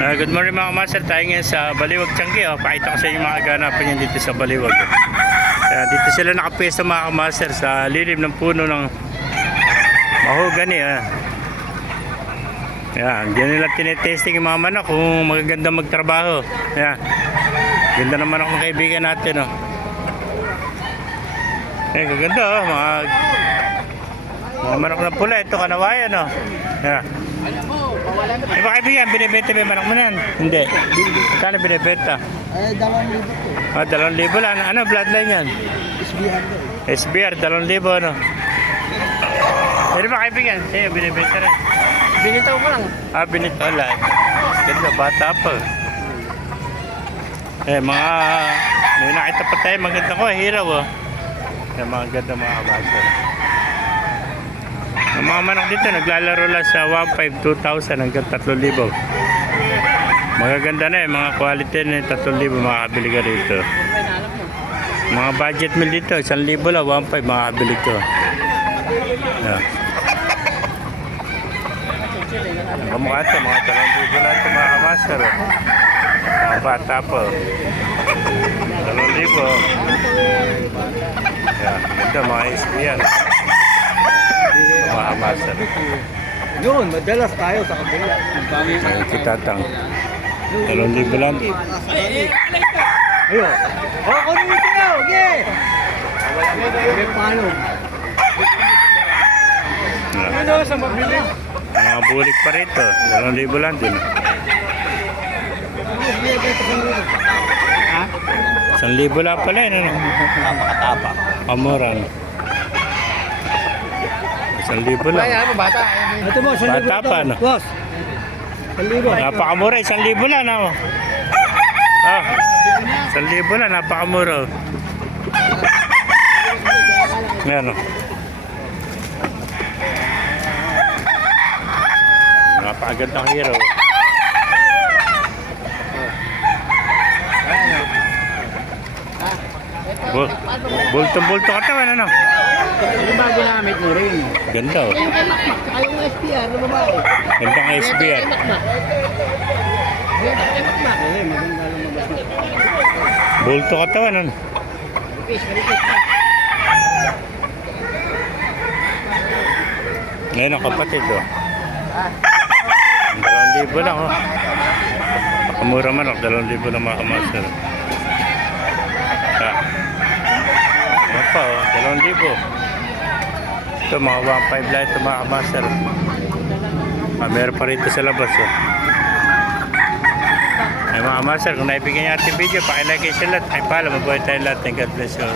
Good morning mga master, tayo ngayon sa Baliwag Tiangge. Pakita ko sa inyo mga ganapan yan dito sa Baliwag. Dito sila nakapwesto mga master sa lilim ng puno ng mahogany. Diyan nila tinetesting yung mga manok kung magaganda magtrabaho. Ganda ng manok ng kaibigan natin. Gaganda mga manok na pula. Ito kanawayan. Mga kaibigan, binibenta ba yung manok mo na yan? Hindi. Kano binibenta? 2,000 to. 2,000 lang. Ano bloodline yan? SBR to. SBR, 2,000 ano? Pero ba kaibigan, sa'yo binibenta rin? Binitaw mo lang. Binito lang. Ganda, bata pa. May nakita pa tayo, maganda ko, hiraw mga ganda mga kabasa. Ang mga manok dito naglalaro lang sa 1,500, 2,000 hanggang 3,000. Magaganda na mga quality na 3,000 makakabili ka rito. Mga budget meal dito 1,000 lang, 1,500 makakabili ko. Kamukha ito, mga 2,000 lang ito mga master. Mga bata po 2,000. Ito mga SBR. Mga master. Yun, madalas tayo sa kabila. Ay, kitatang 2,000 lang. Ayun. Kunin mo ito. Okay. May palong. Ano sa mabilis? Mga bulik pa rito. 2,000 lang din. 1,000 lang pala yun. Napakatapa. Amoran. 1,000 lang. Ano bata? Ito mo, 1,000 Bata pa, no? Boss. 1,000. Napakamura, 1,000 lang. 1,000 lang, napakamura. Yan napakagandang hero. Bulto-bulto katawan, ano? Ano ba ginamit mo rin? Ganda, Saka yung SPR na babae. Gandang SBR. Bulto katawan, ano? Malipis pa. Ngayon ang kapatid, 2,000 lang, Pakamura man, 2,000 lang mga kamaster. Ano pa, 2,000. Ito, mga 1,500 lang ito mga kamaster. Meron pa rito sa labas, Ay mga kamaster, kung naibigyan niyo ating video, pakilike kayo sa lahat. Ay pala, mabuhay tayo lahat. God bless you.